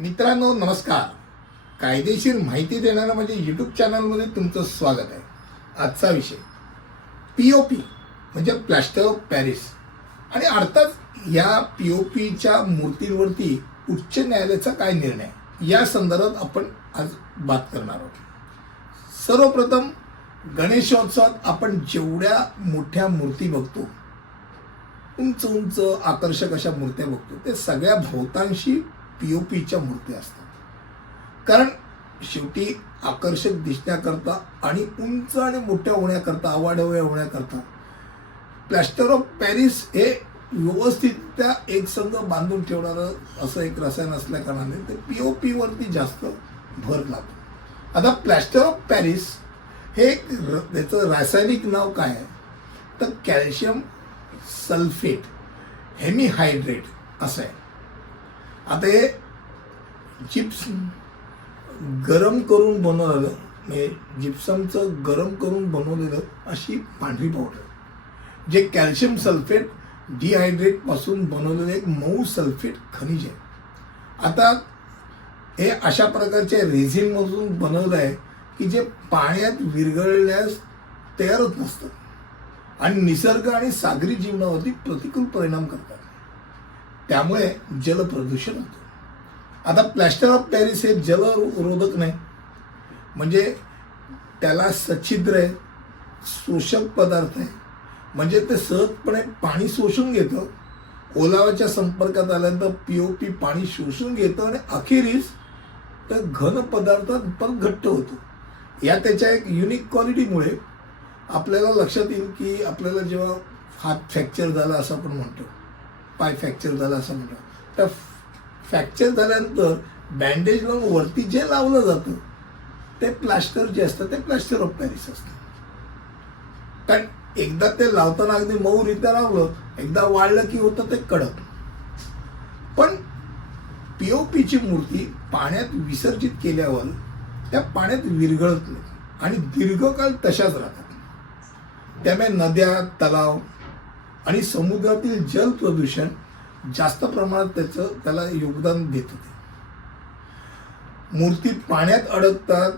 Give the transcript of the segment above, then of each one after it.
मित्रांनो नमस्कार. कायदेशीर माहिती देणारं म्हणजे यूट्यूब चॅनलमध्ये तुमचं स्वागत आहे. आजचा विषय. पी ओ पी म्हणजे प्लॅस्टर ऑफ पॅरिस आणि अर्थात या पी ओ पीच्या मूर्तींवरती उच्च न्यायालयाचा काय निर्णय या संदर्भात आपण आज बात करणार आहोत. सर्वप्रथम गणेशोत्सवात आपण जेवढ्या मोठ्या मूर्ती बघतो उंच उंच आकर्षक अशा मूर्त्या बघतो ते सगळ्या भोवतांशी पी ओ पीच्या मूर्ती असतात. कारण शेवटी आकर्षक दिसण्याकरता आणि उंच आणि मोठ्या होण्याकरता अवाढव्य होण्याकरता प्लॅस्टर ऑफ पॅरिस हे व्यवस्थितरित्या एक संघ बांधून ठेवणारं असं एक रसायन असल्या कारणाने ते पी ओ पीवरती जास्त भर लागतो. आता प्लॅस्टर ऑफ पॅरिस हे एक र- त्याचं रासायनिक नाव काय आहे? तर कॅल्शियम सल्फेट हेमिहायड्रेट असं आहे. आता हे चिप्स गरम करून बनवलेलं म्हणजे जिप्समचं गरम करून बनवलेलं अशी पांढरी पावडर जे कॅल्शियम सल्फेट डिहायड्रेटपासून बनवलेलं एक मऊ सल्फेट खनिज आहे. आता हे अशा प्रकारच्या रेझिनमधून बनवलं आहे की जे पाण्यात विरघळल्यास तयारच नसतं. आणि निसर्ग आणि सागरी जीवनावरती प्रतिकूल परिणाम करतात. त्यामुळे जलप्रदूषण होतं. आता प्लॅस्टर ऑफ पॅरिस हे जलरोधक नाही. म्हणजे त्याला सच्छिद्र आहे शोषक पदार्थ आहे. म्हणजे ते सहजपणे पाणी शोषून घेतं. ओलावाच्या संपर्कात आल्यानंतर पी ओ पी पाणी शोषून घेतं आणि अखेरीस तर घन पदार्थ पण घट्ट होतो. या त्याच्या एक युनिक क्वालिटीमुळे आपल्याला लक्षात येईल की आपल्याला जेव्हा हात फ्रॅक्चर झाला असं आपण म्हणतो पाय फ्रॅक्चर झाला असं म्हणतो तर फ्रॅक्चर झाल्यानंतर बँडेज लावून वरती जे लावलं जातं ते प्लास्टर जे असतं ते प्लास्टर ऑफ पॅरिस असतं. कारण एकदा ते लावताना अगदी मऊ रित्या लावलं एकदा वाळलं की होतं ते कडक. पण पीओपीची मूर्ती पाण्यात विसर्जित केल्यावर त्या पाण्यात विरघळत नाही. आणि दीर्घकाळ तशाच राहतात. त्यामुळे नद्या तलाव आणि समुद्रातील जल प्रदूषण जास्त प्रमाणात त्याचं त्याला योगदान देत होते. मूर्ती पाण्यात अडकतात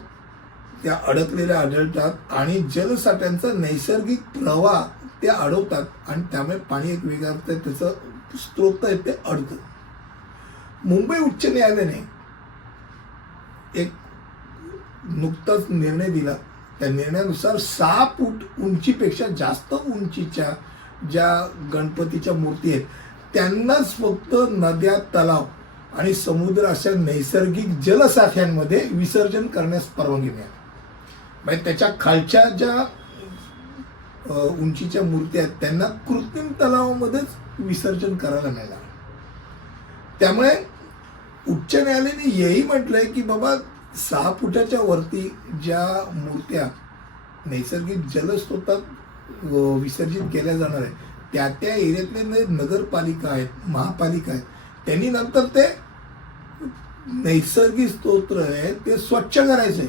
त्या अडकलेल्या आढळतात आणि जलसाठ्यांचा नैसर्गिक प्रवाह ते अडवतात आणि त्यामुळे पाणी एक वेगळा त्याचं स्त्रोत आहे ते अडतं. मुंबई उच्च न्यायालयाने एक नुकताच निर्णय दिला. त्या निर्णयानुसार सहा फूट उंचीपेक्षा जास्त उंचीच्या ज्या गणपतीच्या मूर्ती आहेत त्यांनाच फक्त नद्या तलाव आणि समुद्र अशा नैसर्गिक जलसाठ्यांमध्ये विसर्जन करण्यास परवानगी मिळाली. म्हणजे त्याच्या खालच्या ज्या उंचीच्या मूर्ती आहेत त्यांना कृत्रिम तलावामध्येच विसर्जन करायला मिळालं. त्यामुळे उच्च न्यायालयाने हेही म्हटलंय की बाबा सहा फुटाच्या वरती ज्या मूर्त्या नैसर्गिक जलस्रोतात विसर्जित केल्या जाणार आहे. त्या त्या एरियातले नगरपालिका आहेत महापालिका आहेत त्यांनी नंतर ते नैसर्गिक स्तोत्र आहे ते स्वच्छ करायचं आहे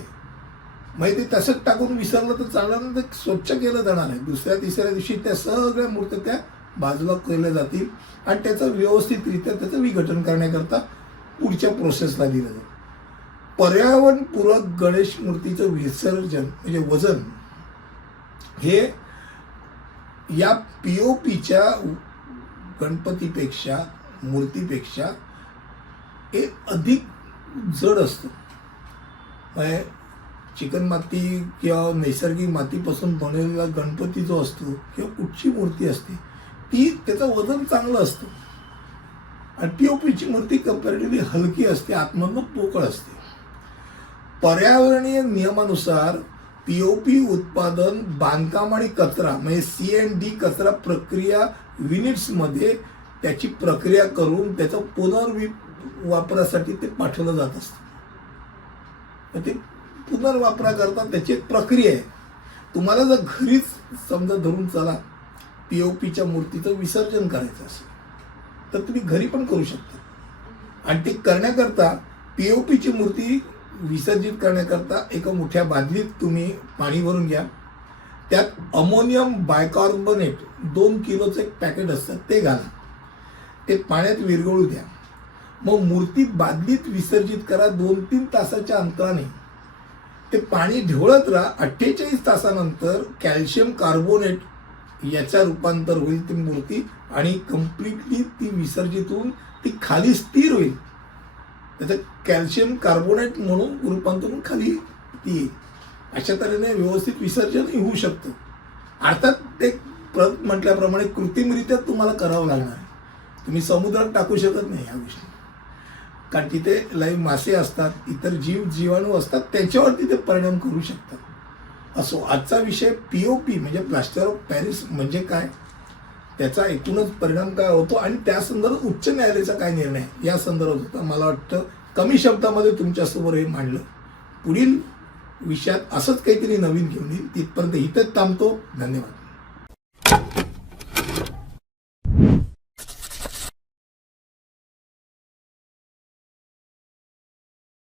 म्हणजे ते तसंच टाकून विसरलं तर चालणार नाही ते स्वच्छ केलं जाणार आहे. दुसऱ्या तिसऱ्या दिवशी त्या सगळ्या मूर्त्या त्या बाजूला केल्या जातील आणि त्याचं व्यवस्थितरित्या त्याचं विघटन करण्याकरता पुढच्या प्रोसेसला दिलं जाईल. पर्यावरणपूरक गणेश मूर्तीचं विसर्जन म्हणजे वजन हे या पी ओ पीच्या गणपतीपेक्षा मूर्तीपेक्षा हे अधिक जड असतं. म्हणजे चिकन माती किंवा नैसर्गिक मातीपासून बनवलेला गणपती जो असतो किंवा कुठची मूर्ती असते ती त्याचं वजन चांगलं असतं. आणि पी ओ पीची मूर्ती कम्पॅरेटिव्हली हलकी असते आतमधनं पोकळ असते. पर्यावरणीय नियमानुसार पी ओ पी उत्पादन बांधकाम आणि कचरा म्हणजे सी एन डी कचरा प्रक्रिया युनिट्समध्ये त्याची प्रक्रिया करून त्याचं पुनर्वि वापरासाठी ते पाठवलं जात असतं. ते पुनर्वापराकरता त्याची एक प्रक्रिया आहे. तुम्हाला जर घरीच समजा धरून चला पी ओ पीच्या मूर्तीचं विसर्जन करायचं असेल तर तुम्ही घरी पण करू शकता. आणि ते करण्याकरता पी ओ पीची मूर्ती विसर्जित करण्याकरता एका मोठ्या बादलीत तुम्ही पाणी भरून घ्या. त्यात अमोनियम बायकार्बोनेट दोन किलोचं एक पॅकेट असतं ते घाला. ते पाण्यात विरघळू द्या. मग मूर्ती बादलीत विसर्जित करा दोन तीन तासाच्या अंतराने. ते पाणी ढवळत राहा. अठ्ठेचाळीस तासानंतर कॅल्शियम कार्बोनेट याचा रूपांतर होईल ती मूर्ती आणि कम्प्लिटली ती विसर्जित होऊन ती खाली स्थिर होईल. त्याचं कॅल्शियम कार्बोनेट म्हणून रूपांतरून खाली ती येईल. अशा तऱ्हेने व्यवस्थित विसर्जनही होऊ शकतं. अर्थात ते प्रत म्हटल्याप्रमाणे कृत्रिमरित्या तुम्हाला करावं लागणार. आहे तुम्ही समुद्रात टाकू शकत नाही ह्या गोष्टी. कारण तिथे लाईव्ह मासे असतात इतर जीव जीवाणू असतात त्याच्यावरती ते परिणाम करू शकतात. असो आजचा विषय पी ओ पी म्हणजे प्लास्टर ऑफ पॅरिस म्हणजे काय? त्याचा एकूणच परिणाम काय होतो आणि त्या संदर्भात उच्च न्यायालयाचा काय निर्णय? या संदर्भात होता मला वाटतं कमी शब्दामध्ये तुमच्यासमोर हे मांडलं. पुढील विषयात असंच काहीतरी नवीन घेऊन येईल. तिथपर्यंत इथंच थांबतो. धन्यवाद.